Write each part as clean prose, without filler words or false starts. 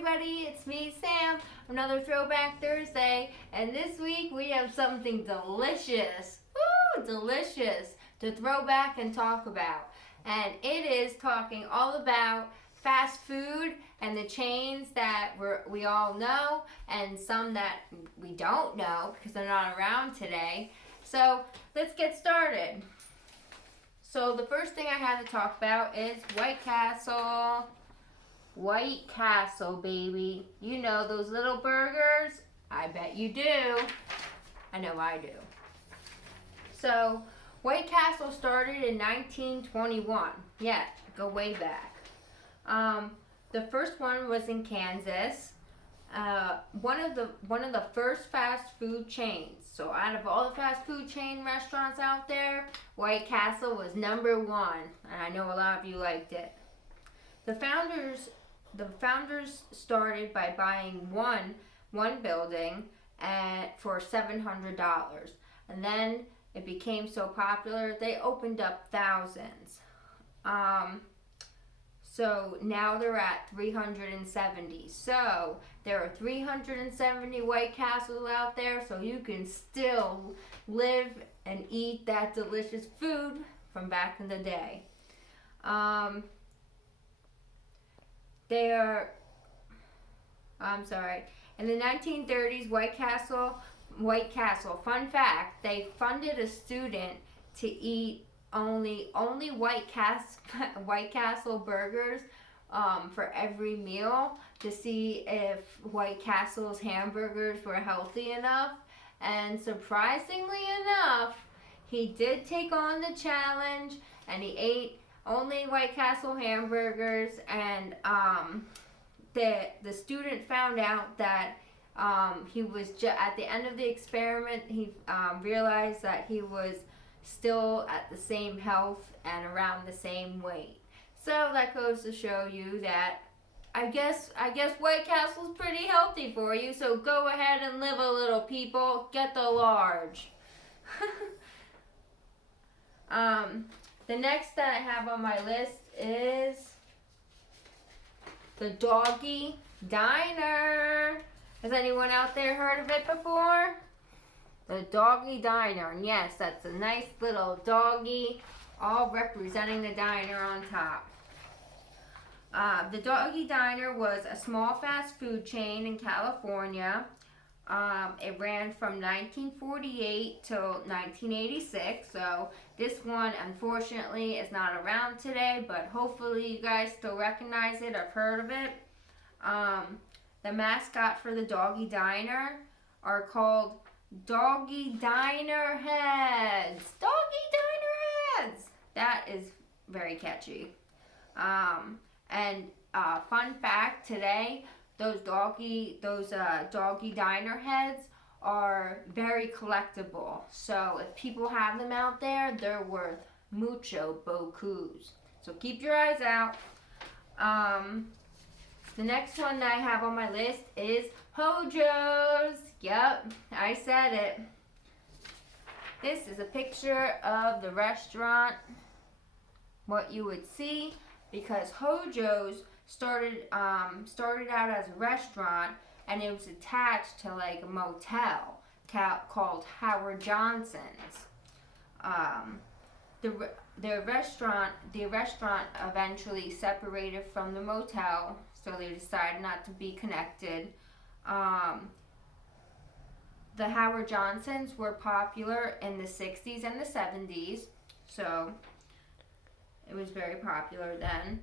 everybody, it's me, Sam, another Throwback Thursday, and this week we have something delicious, delicious, to throw back and talk about. And it is talking all about fast food and the chains that we all know and some that we don't know because they're not around today. So let's get started. So the first thing I have to talk about is White Castle. White Castle, baby. You know those little burgers? I bet you do. I know I do. So, White Castle started in 1921. Yeah, go way back. The first one was in Kansas. One of the first fast food chains. So out of all the fast food chain restaurants out there, White Castle was number one, and I know a lot of you liked it. The founders started by buying one building for $700, and then it became so popular they opened up thousands. So now they're at 370. So there are 370 White Castles out there, so you can still live and eat that delicious food from back in the day. In the 1930s, White Castle, fun fact, they funded a student to eat only White Castle burgers for every meal to see if White Castle's hamburgers were healthy enough. And surprisingly enough, he did take on the challenge and he ate only White Castle hamburgers, and the student found out that he was at the end of the experiment, he realized that he was still at the same health and around the same weight. So that goes to show you that I guess White Castle's pretty healthy for you. So go ahead and live a little, people. Get the large. The next that I have on my list is the Doggy Diner. Has anyone out there heard of it before? The Doggy Diner. And yes, that's a nice little doggy, all representing the diner on top. The Doggy Diner was a small fast food chain in California. It ran from 1948 till 1986, so this one unfortunately is not around today, but hopefully you guys still recognize it. I've heard of it. The mascot for the Doggy Diner are called Doggy Diner Heads. Doggy Diner Heads! That is very catchy. Fun fact today, those doggy diner heads are very collectible. So if people have them out there, they're worth mucho beaucoup. So keep your eyes out. The next one that I have on my list is Hojo's. Yep, I said it. This is a picture of the restaurant, what you would see, because Hojo's started out as a restaurant, and it was attached to like a motel called Howard Johnson's. The restaurant eventually separated from the motel, so they decided not to be connected. The Howard Johnsons were popular in the 60s and the 70s, so it was very popular then.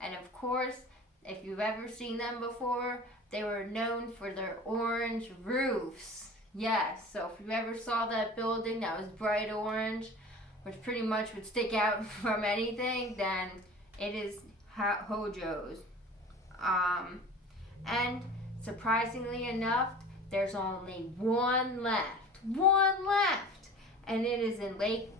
And of course, if you've ever seen them before, they were known for their orange roofs. Yes, so if you ever saw that building that was bright orange, which pretty much would stick out from anything, then it is Hojo's. And surprisingly enough, there's only one left. And it is in Lake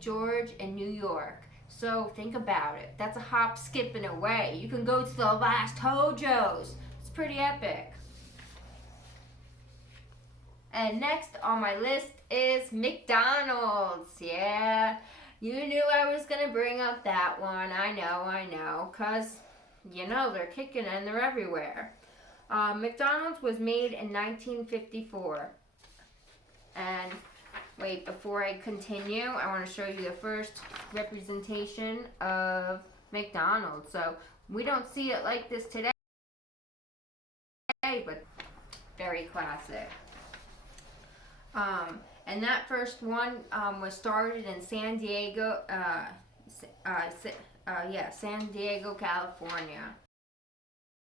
George in New York. So think about it. That's a hop, skip, and away. You can go to the last Hojo's. It's pretty epic. And next on my list is McDonald's. Yeah, you knew I was going to bring up that one. I know. Because you know, they're kicking and they're everywhere. McDonald's was made in 1954. And wait, before I continue, I want to show you the first representation of McDonald's. So we don't see it like this today, but very classic. And that first one was started in San Diego, San Diego, California.